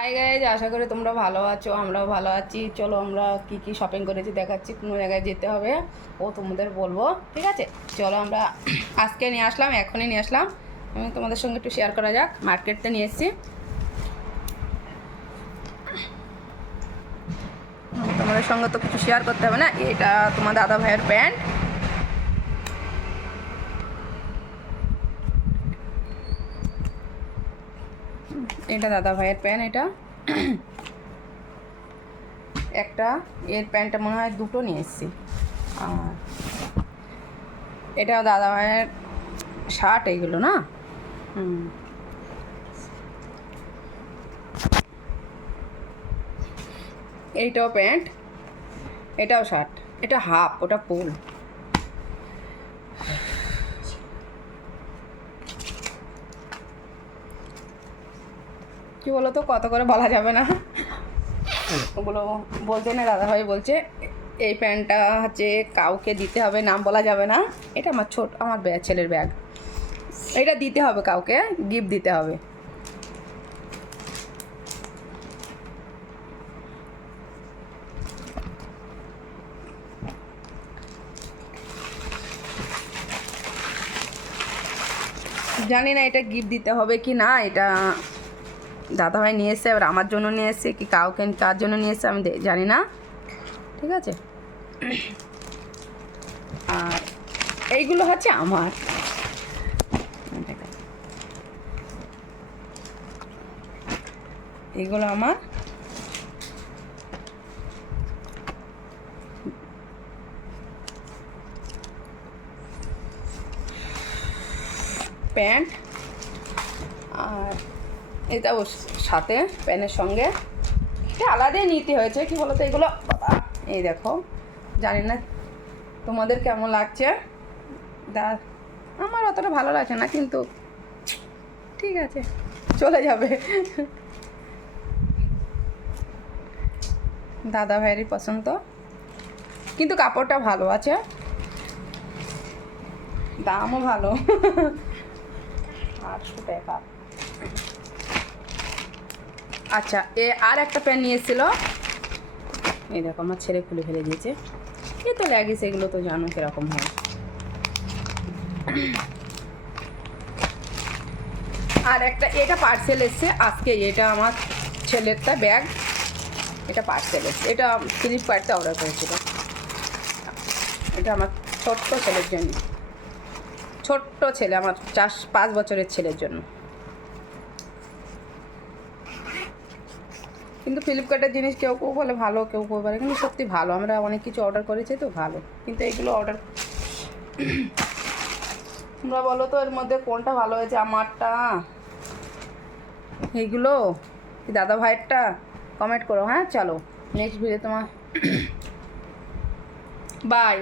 Hi guys, আশা করি তোমরা ভালো আছো, আমরাও ভালো আছি। চলো আমরা কি কি শপিং করেছি দেখাচ্ছি। কোনো জায়গায় যেতে হবে ও তোমাদের বলবো, ঠিক আছে? চলো আমরা আজকে নিয়ে আসলাম, এখনই নিয়ে আসলাম। আমি তোমাদের সঙ্গে একটু শেয়ার করা যাক। মার্কেটতে নিয়ে এসেছি, তোমাদের সঙ্গে তো কিছু শেয়ার করতে হবে না। এটা তোমার দাদা ভাইয়ের প্যান্ট, এটা দাদা ভাইয়ের প্যান্ট। এটা একটা এর প্যান্টটা মনে হয় দুটো নিয়ে এসেছি। আর এটা দাদা ভাইয়ের শার্ট, এইগুলো না। এইটাও প্যান্ট, এটাও শার্ট। এটা হাফ, ওটা ফুল। কী বলো তো, কত করে বলা যাবে না। ওগুলো বলছে না, দাদাভাই বলছে এই প্যান্টটা হচ্ছে কাউকে দিতে হবে, নাম বলা যাবে না। এটা আমার আমার ছেলের ব্যাগ। এটা দিতে হবে, কাউকে গিফট দিতে হবে। জানি না এটা গিফট দিতে হবে কি না। এটা দাদাভাই নিয়ে এসছে, এবার আমার জন্য নিয়ে এসছে কি কাউকে কার জন্য নিয়ে এসছে আমি জানি না, ঠিক আছে? আর এইগুলো হচ্ছে আমার, এগুলো আমার। প্যান্ট, আর এটা ওর সাথে প্যান্টের সঙ্গে এটা আলাদাই নিতে হয়েছে। কি বলতো এগুলো, এই দেখো, জানি না তোমাদের কেমন লাগছে। আমার অতটা ভালো লাগছে না, কিন্তু ঠিক আছে, চলে যাবে। দাদা ভাইয়েরই পছন্দ, কিন্তু কাপড়টা ভালো আছে, দামও ভালো। 800 টাকা। আচ্ছা, আর একটা প্যান্ট নিয়েছিল, এই দেখো আমার ছেলে খুলে ফেলে দিয়েছে। এই তো লেগিস, এগুলো তো জানো কিরকম হয়। আর একটা এটা পার্সেল এসছে আজকে, এটা আমার ছেলেরটা ব্যাগ, এটা পার্সেল এসছে। এটা ফ্লিপকার্টে অর্ডার করেছিল। এটা আমার ছোট্ট ছেলের জন্য, ছোট্ট ছেলে আমার 5 বছরের ছেলের জন্য। কিন্তু ফ্লিপকার্টের জিনিস কেউ কেউ বলে ভালো, কেউ কেউ বলে, কিন্তু সত্যি ভালো। আমরা অনেক কিছু অর্ডার করেছি তো ভালো, কিন্তু এইগুলো অর্ডার তোমরা বলো তো এর মধ্যে কোনটা ভালো হয়েছে, আমারটা, এইগুলো কি দাদা ভাইয়েরটা? কমেন্ট করো। হ্যাঁ চলো, নেক্সট ভিডিও তোমার বাই।